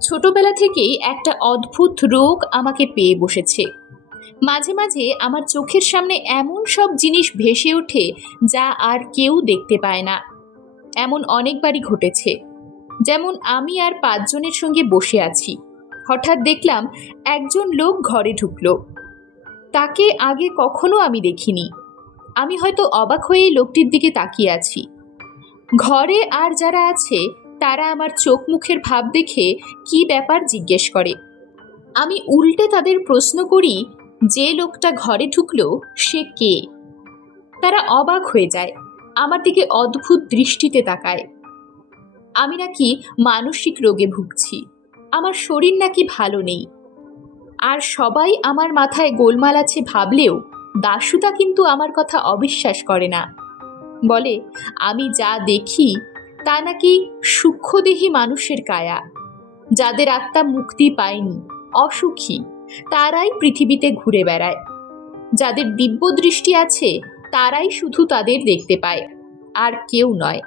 ছোটবেলা থেকেই একটা অদ্ভুত রোগ আমাকে পেয়ে বসেছে। মাঝে মাঝে আমার চোখের সামনে এমন সব জিনিস ভেসে ওঠে যা আর কেউ দেখতে পায় না। এমন অনেকবারই ঘটেছে। যেমন আমি আর 5 জনের সঙ্গে বসে আছি, হঠাৎ দেখলাম একজন লোক ঘরে ঢুকলো। তাকে আগে কখনো আমি দেখিনি। আমি হয়তো অবাক হয়ে লোকটির দিকে তাকিয়ে আছি। ঘরে আর যারা আছে তারা আমার চোখ মুখের ভাব দেখে কি ব্যাপার জিজ্ঞেস করে। আমি উল্টে তাদের প্রশ্ন করি, যে লোকটা ঘরে ঢুকলো সে কে? তারা অবাক হয়ে যায়, আমার দিকে অদ্ভুত দৃষ্টিতে তাকায়। আমি নাকি মানসিক রোগে ভুগছি, আমার শরীর নাকি ভালো নেই। আর সবাই আমার মাথায় গোলমাল আছে ভাবলেও দাশুদা কিন্তু আমার কথা অবিশ্বাস করে না। বলে আমি যা দেখি তা নাকি সূক্ষ্মদেহী মানুষের কায়া। যাদের আত্মা মুক্তি পায়নি, অসুখী, তারাই পৃথিবীতে ঘুরে বেড়ায়। যাদের দিব্য দৃষ্টি আছে তারাই শুধু তাদের দেখতে পায়, আর কেউ নয়।